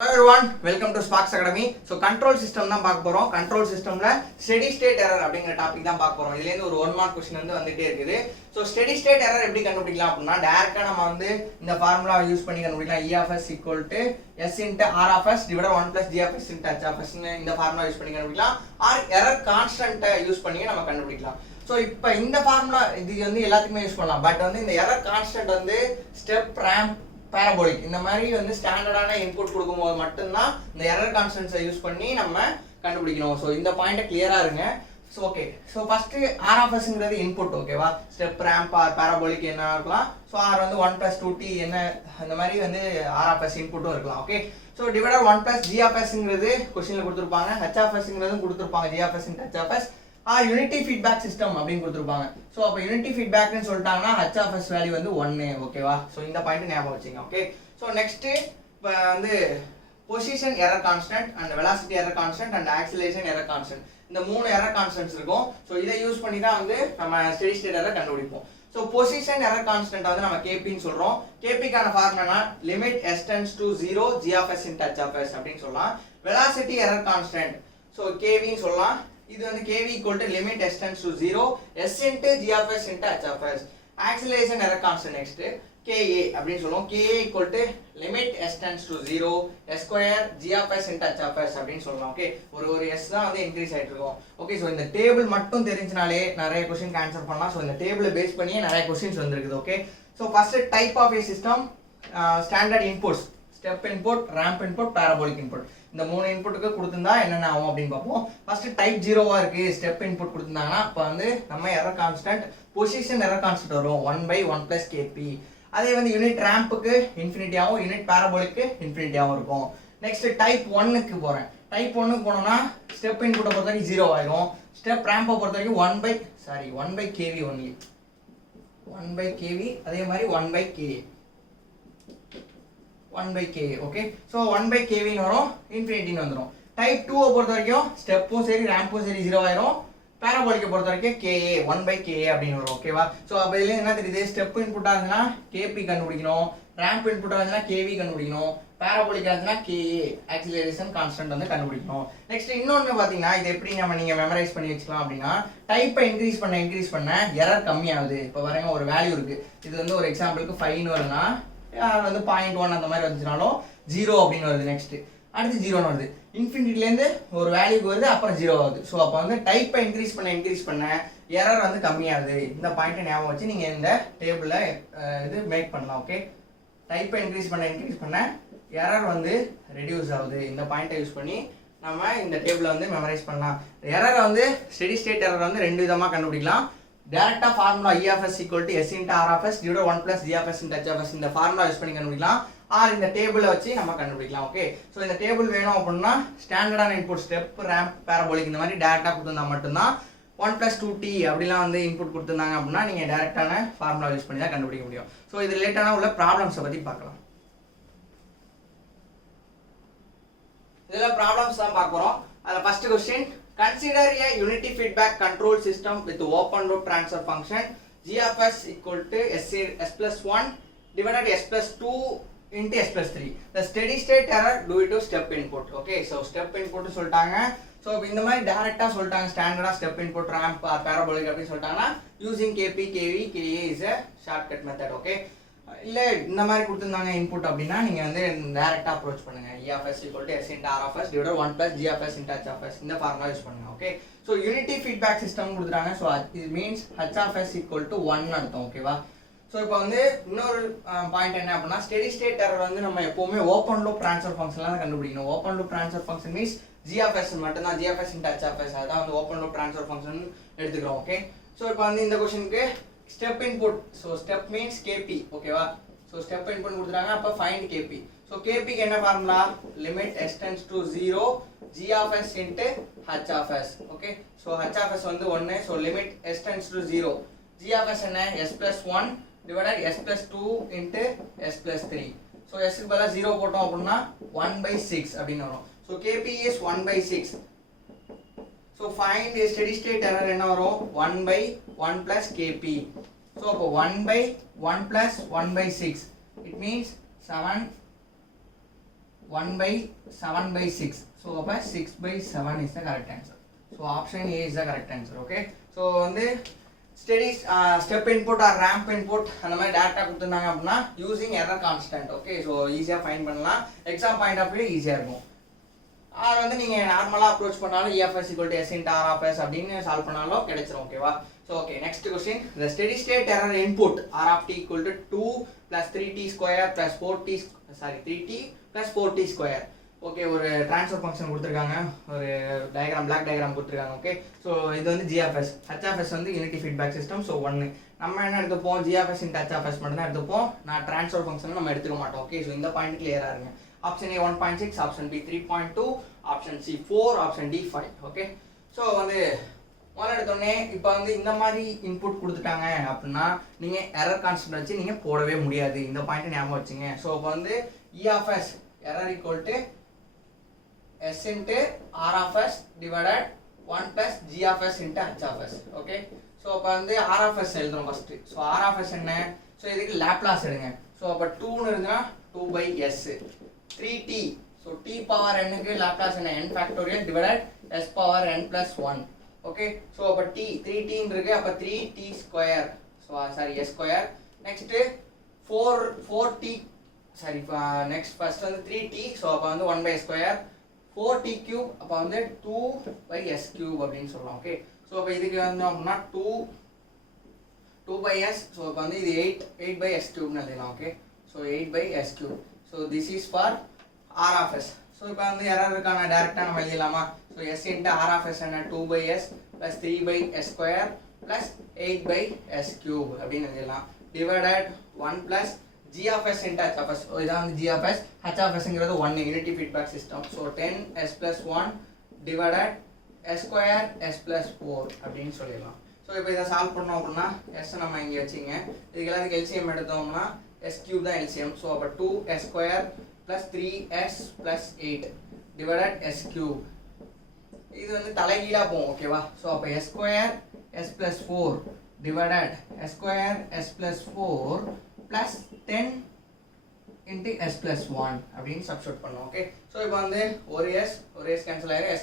Hello everyone, welcome to Sparks Academy. So control system தான் பார்க்க போறோம். Control systemல steady state error அப்படிங்கற topic தான் பார்க்க போறோம். இதுல இருந்து ஒரு 1 மார்க் क्वेश्चन வந்துட்டே இருக்குது. So steady state error எப்படி கண்டுபிடிக்கலாம் அப்படினா டைரக்ட்டா நம்ம இந்த ஃபார்முலா யூஸ் பண்ணி கண்டுபிடிக்கலாம். E of s equal to s into r of s divided 1 plus g of s into h of s இந்த ஃபார்முலா யூஸ் பண்ணி கண்டுபிடிக்கலாம். or error constant யூஸ் பண்ணி நம்ம கண்டுபிடிக்கலாம். So இப்போ இந்த ஃபார்முலா இது எல்லாத்துக்குமே யூஸ் பண்ணலாம். பட் இந்த error constant step ramp parabolic இந்த மாதிரி ஸ்டாண்டர்டான இன்புட் கொடுக்கும்போது மட்டும்தான் இந்த எரர் கான்ஸ்டன்ட்ஸை யூஸ் பண்ணி நம்ம கண்டுபிடிக்கணும். ஸோ இந்த பாயிண்ட்டை கிளியரா இருங்க. So okay, so first R of எஸ்ங்கிறது இன்புட். ஓகேவா, ஸ்டெப் ரேம்ப் ஆர் பேராபோலிக் என்ன இருக்கலாம். ஸோ ஆர் 1 + 2t என்ன அந்த மாதிரி ஆர் ஆஃப் எஸ் இன்புட்டும் இருக்கலாம். Okay, so divided 1 + g of எஸ்ங்கிறது கொஸ்டின்ல கொடுத்துருப்பாங்க. h ஆஃப் எஸ்ங்கிறதும் கொடுத்துருப்பாங்க. g of S × h of S unity feedback system அப்படின்னு கொடுத்துருப்பாங்க. ஸோ அப்போ யூனிட்டி ஃபீட்பேக்னு சொல்லிட்டாங்கன்னா h ஆஃப் எஸ் வேல்யூ 1. ஓகேவா, ஸோ இந்த பாயிண்ட் ஞாபகம் வச்சுங்க. ஓகே, ஸோ நெக்ஸ்ட் இப்போ position error constant and velocity error constant and acceleration error constant இந்த 3 எரர் கான்ஸ்டன்ட்ஸ் இருக்கும். ஸோ இதை யூஸ் பண்ணி தான் நம்ம ஸ்டெடி ஸ்டேட் எரர் கண்டுபிடிப்போம். ஸோ பொசிஷன் எரர் கான்ஸ்டன்ட் நம்ம கேபின்னு சொல்றோம். கேபிக்கான formula limit s tends to 0 g of s into h of s அப்படின்னு சொல்லலாம். வெலாசிட்டி எரர் கான்ஸ்டன்ட் ஸோ கேவின்னு சொல்லலாம். இது kv equal to limit s tends to 0 s into g of s into h of s. acceleration error constant next ka அப்படின்னு சொல்லுவோம். ka equal to limit s tends to 0 s square g of s into h of s அப்படின்னு சொல்லலாம். Okay, ஒரு s தான் increase ஆயிட்டு இருக்கும். Okay, so இந்த table மட்டும் தெரிஞ்சினாலே நிறைய क्वेश्चन ஆன்சர் பண்ணலாம். ஸோ இந்த டேபிளை பேஸ் பண்ணி நிறைய क्वेश्चंस வந்திருக்குது. Okay, so first type of a system standard inputs step input, ramp input, parabolic input இந்த 3 இன்புட்டுக்கு கொடுத்திருந்தா என்னென்ன ஆகும் அப்படின்னு பார்ப்போம். ஃபர்ஸ்ட் டைப் 0வா இருக்கு, ஸ்டெப் இன்புட் கொடுத்திருந்தாங்கன்னா அப்ப நம்ம error constant position error constant வரும் 1/1 + kp. அதே யூனிட் ரேம்புக்கு இன்ஃபினிட்டியாவும் யூனிட் பேராபோலிக்கு இன்ஃபினிட்டியாவும் இருக்கும். நெக்ஸ்ட் டைப் 1க்கு போறேன். டைப் 1க்கு போனோம்னா ஸ்டெப் இன்புட்டை பொறுத்த வரைக்கும் 0 ஆயிரும். ஸ்டெப் ரேம்பை பொறுத்த வரைக்கும் 1/kv only 1/kv. அதே மாதிரி 1/ka 1/ka. Okay, so 1/kv வரும், இன்ஃபினிட்டின்னு வந்துடும். டைப் 2 பொறுத்த வரைக்கும் ஸ்டெப்பும் சரி ரேம்பும் சரி 0 ஆயிரும். பேராபோலிக்கை பொறுத்த வரைக்கும் ka 1/ka அப்படின்னு வரும். ஓகேவா, ஸோ அப்போ இதுல என்ன தெரியுது, ஸ்டெப் இன்புட்டா இருந்துச்சுன்னா kp கண்டுபிடிக்கணும், ரேம்ப் இன்புட்டா இருந்துச்சுன்னா kv கண்டுபிடிக்கணும், பேராபோலிக்கா இருந்துச்சுன்னா ka ஆக்சிலரேஷன் கான்ஸ்டன்ட் கண்டுபிடிக்கணும். நெக்ஸ்ட் இன்னொன்று பார்த்தீங்கன்னா இது எப்படி நீங்க மெமரைஸ் பண்ணி வச்சுக்கலாம் அப்படின்னா டைப்பை இன்க்ரீஸ் பண்ண எரர் கம்மியாகுது. இப்போ பாருங்க ஒரு வேல்யூ இருக்கு, இது ஒரு எக்ஸாம்பிளுக்கு 5 வருதுன்னா 0.1 அந்த மாதிரி வந்துச்சுனாலும் 0 அப்படின்னு வருது. நெக்ஸ்ட் அடுத்து 0ன்னு வருது, இன்ஃபினிட்டிலேருந்து ஒரு வேல்யூக்கு வருது, அப்புறம் 0 ஆகுது. ஸோ அப்போ டைப்பை இன்க்ரீஸ் பண்ண எரர் கம்மியாகுது. இந்த பாயிண்ட்டை ஞாபகம் வச்சு நீங்கள் இந்த டேபிளில் இது மேக் பண்ணலாம். ஓகே, டைப்பை இன்க்ரீஸ் பண்ண எரர் ரெடியூஸ் ஆகுது. இந்த பாயிண்ட்டை யூஸ் பண்ணி நம்ம இந்த டேபிளை மெமரைஸ் பண்ணலாம். எரரை ஸ்டெடி ஸ்டேட் எரர் 2 விதமாக கண்டுபிடிக்கலாம். டைரக்டா formula E of s equal to s into r of s divided 1 plus g of s into h of s இந்த ஃபார்முலா யூஸ் பண்ணி கண்டுபிடிக்கலாம். ஆர் இந்த டேபிளை வச்சு நம்ம கண்டுபிடிக்கலாம். ஓகே, ஸோ இந்த டேபிள் வேணும் அப்படின்னா ஸ்டாண்டர்டான இன்புட் ஸ்டெப் ரேம்ப் பேராபோலிக் இந்த மாதிரி டைரக்டா கொடுத்திருந்தா மட்டும்தான் 1 + 2t அப்படிலாம் இன்புட் கொடுத்திருந்தாங்க அப்படின்னா நீங்க டைரக்டான ஃபார்முலா யூஸ் பண்ணி தான் கண்டுபிடிக்க முடியும். ஸோ இது ரிலேட்டடான உள்ள ப்ராப்ளம்ஸை பத்தி பார்க்கலாம். இதெல்லாம் ப்ராப்ளம்ஸ் தான் பார்க்க போறோம். அதில் first question, consider a unity feedback control system with open loop transfer function g of s equal to s plus 1 divided s plus 2 into s plus 3. The steady state error due to step input. Okay, so step input சொல்லிட்டாங்க. So இந்த மாதிரி டைரக்டா சொல்லிட்டாங்க, ஸ்டாண்டர்டா step input ramp parabolic அப்படின்னு சொல்லிட்டாங்கன்னா using kp kv ka is a shortcut method. Okay, இல்ல இந்த மாதிரி கொடுத்திருந்தாங்க இன்புட் அப்படின்னா நீங்க டைரக்டா அப்ரோச் பண்ணுங்க. E of s equal to s into r of s divided 1 plus g of s into h of s இந்த ஃபார்முலா யூஸ் பண்ணுங்க. Okay, so unity feedback system கொடுத்துட்டாங்க. So it means h of s equal to 1 அர்த்தம். ஓகேவா, so இப்போ இன்னொரு point என்ன அப்படினா steady state error நம்ம எப்பவுமே ஓபன் லூப் ட்ரான்ஸ்ஃபர் ஃபங்க்ஷன்ல தான் கண்டுபிடிக்கணும். Open loop transfer function means g of s மட்டும் தான், g of s into h of s அதான் ஓபன் லூப் ட்ரான்ஸ்ஃபர் ஃபங்க்ஷன் எடுத்துக்கிறோம். ஓகே, சோ இப்போ இந்த क्वेश्चनக்கு step input, so step means kp. ஓகேவா, சோ ஸ்டெப் இன்புட் கொடுத்துட்டாங்க, அப்ப ஃபைண்ட் kp. சோ kp க்கு என்ன formula, limit s tends to 0 g of s into h of s. Okay, so h of s 1, so limit s tends to 0 g of s என்ன s plus 1 divided s plus 2 into s plus 3. So s க்கு பதிலா 0 போட்டோம் அப்படினா 1/6 அப்படினு வரும். So kp is 1/6. So find a steady state error என்ன வரும், 1/1 plus kp. So அப்போ 1/1 plus 1/6 it means 7 1/7/6. So அப்போ 6/7 is the correct answer. So option A is the correct answer. Okay. So வந்து steady step input or ramp input அந்த மாதிரி டேரக்டா கொடுத்துருந்தாங்க அப்படின்னா using error constant. Okay. So ஈஸியாக find பண்ணலாம். எக்ஸாம் பாயிண்ட் ஆஃப் வியூ ஈஸியாக இருக்கும். அது வந்து நீங்கள் நார்மலாக அப்ரோச் பண்ணாலும் EFS = S × R of S அப்படின்னு சால்வ் பண்ணாலும் கிடைச்சிரும். ஓகேவா? So okay, next question. The steady state error input R of t = 2 + 3t² + 4t 3t + 4t square. Okay, ஒரு ட்ரான்ஸ்ஃபர் ஃபங்க்ஷன் கொடுத்துருக்காங்க, ஒரு டயக்ராம், பிளாக் டயக்ராம் கொடுத்துருக்காங்க. ஓகே, ஸோ இது வந்து GFS, HFS வந்து யூனிட்டி ஃபீட்பேக் சிஸ்டம். ஸோ 1 நம்ம என்ன எடுத்துப்போம், GFS × HFS மட்டும் தான் எடுத்துப்போம். நான் ட்ரான்ஸ்ஃபர் ஃபங்க்ஷன் நம்ம எடுத்துக்க மாட்டோம். ஓகே, ஸோ இந்த பாயிண்ட் கிளியராக இருங்க. Option A 1.6, option B 3.2, option C 4, option D 5. Okay, so வந்து முதல்ல எடுத்தோடனே இப்போ வந்து இந்த மாதிரி இன்புட் கொடுத்துட்டாங்க அப்படின்னா நீங்கள் எரர் கான்ஸ்டன்ட் வச்சு நீங்கள் போடவே முடியாது. இந்த பாயிண்ட் ஞாபகம் வச்சுங்க. ஸோ இப்போ வந்து EFS error = S × R of S divided 1 + G of S × H of S. Okay, so இப்போ வந்து R of S எழுதணும் first. So R of S என்ன? ஸோ இதுக்கு லேப்லாஸ் எடுங்க. ஸோ அப்போ 2ன்னு இருக்குன்னா 2/S. 3t, so t power n-க்கு லேப்லாஸ் என்ன? n factorial divided s power n + 1. Okay, so அப்போ t 3t இருக்கு, அப்போ 3t². So sorry s². Next 4t, sorry next first வந்து 3t. ஸோ அப்போ வந்து 1/s². 4t³ அப்போ வந்து 2/s³ அப்படின்னு சொல்லலாம். ஓகே, ஸோ அப்போ இதுக்கு வந்து அப்படின்னா 2/s. ஸோ இப்போ வந்து இது 8/s³ எழுதலாம். Okay, so 8/s³. So this is for R of S. So இப்போ வந்து எரர் இருக்கான டேரெக்டாக நம்ம எழுதிடலாமா? So S × R of S என்ன? 2/s + 3/s² + 8/s³ அப்படின்னு எழுதிடலாம். Divided 1 + G of S × H of S. இதான் வந்து G of S. H of S ங்கிறது 1 unity feedback system. So 10s + 1 divided s² s + 4 அப்படின்னு சொல்லிடலாம். ஸோ இப்போ இதை சால்வ் பண்ணோம் அப்படின்னா S நம்ம இங்கே வச்சுங்க. இதுக்கு எல்லாத்துக்கு LCM எடுத்தோம்னா s³ தான் LCM. ஸோ அப்போ 2s² + 3s + 8 டிவைடட் s³. இது வந்து தலைகீழாக போகும். ஓகேவா? ஸோ அப்போ s² s + 4 divided s² s + 4 + 10 × s + 1 அப்படின்னு சப்ஸ்டிட்யூட் பண்ணுவோம். ஓகே, ஸோ இப்போ வந்து ஒரு s கேன்சல் ஆயிரும், s²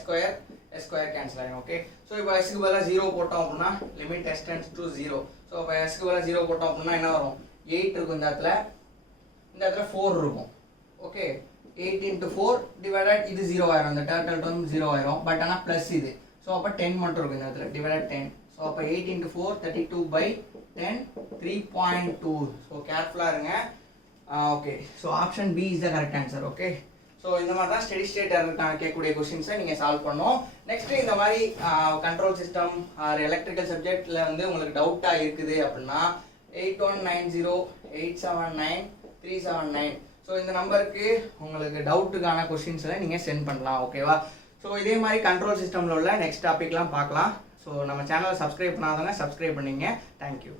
கேன்சல் ஆயிரும். ஓகே, ஸோ இப்போ s க்கு பதிலாக 0 போட்டோம் அப்படின்னா லிமிட் s → 0. ஸோ இப்போ s க்கு பதிலாக 0 போட்டோம் அப்படின்னா என்ன வரும்? 8 இருக்கும் இந்த இடத்துல 4 இருக்கும். ஓகே, 8 × 4 டிவைடட் இது 0 ஆயிரும், இந்த டோட்டல் டேர்ம் 0 ஆயிரும். பட் ஆனால் ப்ளஸ் இது. ஸோ அப்போ 10 மட்டும் இருக்கும் இந்த இடத்துல, டிவைடட் 10. ஸோ அப்போ 8 × 4 32/10 3.2. ஸோ கேர்ஃபுல்லாக இருங்க. Okay, so option B is the correct answer. Okay, so இந்த மாதிரி தான் ஸ்டெடி ஸ்டேட் எரருக்கான கேட்கக்கூடிய கொஸ்டின்ஸை நீங்கள் சால்வ் பண்ணணும். நெக்ஸ்ட்டு இந்த மாதிரி கண்ட்ரோல் சிஸ்டம் ஆர் எலக்ட்ரிக்கல் சப்ஜெக்டில் வந்து உங்களுக்கு டவுட்டாக இருக்குது அப்படின்னா 8190879379. ஸோ இந்த நம்பருக்கு உங்களுக்கு டவுட்டுக்கான கொஸ்டின்ஸில் நீங்கள் சென்ட் பண்ணலாம். ஓகேவா? ஸோ இதே மாதிரி கண்ட்ரோல் சிஸ்டமில் உள்ள நெக்ஸ்ட் டாபிக்லாம் பார்க்கலாம். ஸோ நம்ம சேனலை சப்ஸ்கிரைப் பண்ணாதவங்க சப்ஸ்கிரைப் பண்ணிங்க. தேங்க்யூ.